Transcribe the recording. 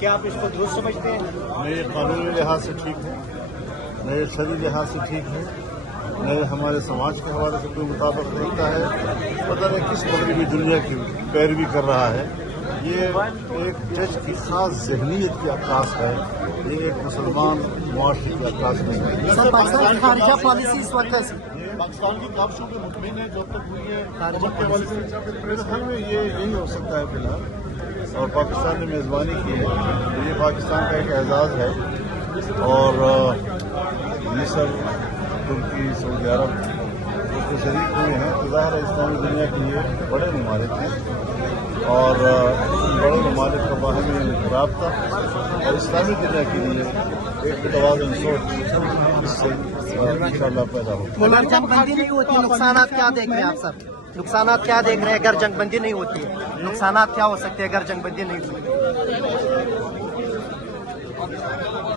क्या आप इसको दुरुस्त समझते हैं? न ये कानूनी लिहाज से ठीक है, न ये शरई लिहाज से ठीक है, न ये हमारे समाज के हवाले से कोई मुताबिक रखता है। पता नहीं किस मगरबी दुनिया की पैरवी कर रहा है। ये एक जज की खास जहनीत की अक्कास है, ये एक मुसलमान मुआशरे की अक्कास नहीं है। सर, पाकिस्तान की खारजा पॉलिसी इस वक्त पाकिस्तान की काबशों के मुतमिन है जब तक हुई है के हवाले से मेरे ख्याल में ये यही हो सकता है फिलहाल। और पाकिस्तान ने मेज़बानी की है, ये पाकिस्तान का एक एजाज़ है। और मिस्र, तुर्की, सऊदी अरब उसके शरीक हुए हैं तो ज़ाहिर है इस्लामी दुनिया के लिए बड़े ममालिक हैं और बड़े ममालिक का बाहमी राब्ता और इस्लामी दुनिया के लिए एक तवाज़ुन सोच इससे इंशाअल्लाह पैदा हो। अगर जंगबंदी नहीं होती नुकसानात क्या देख रहे हैं आप सब? नुकसानात क्या देख रहे हैं अगर जंगबंदी नहीं होती है? नुकसानात क्या हो सकते हैं अगर जंगबंदी नहीं होती?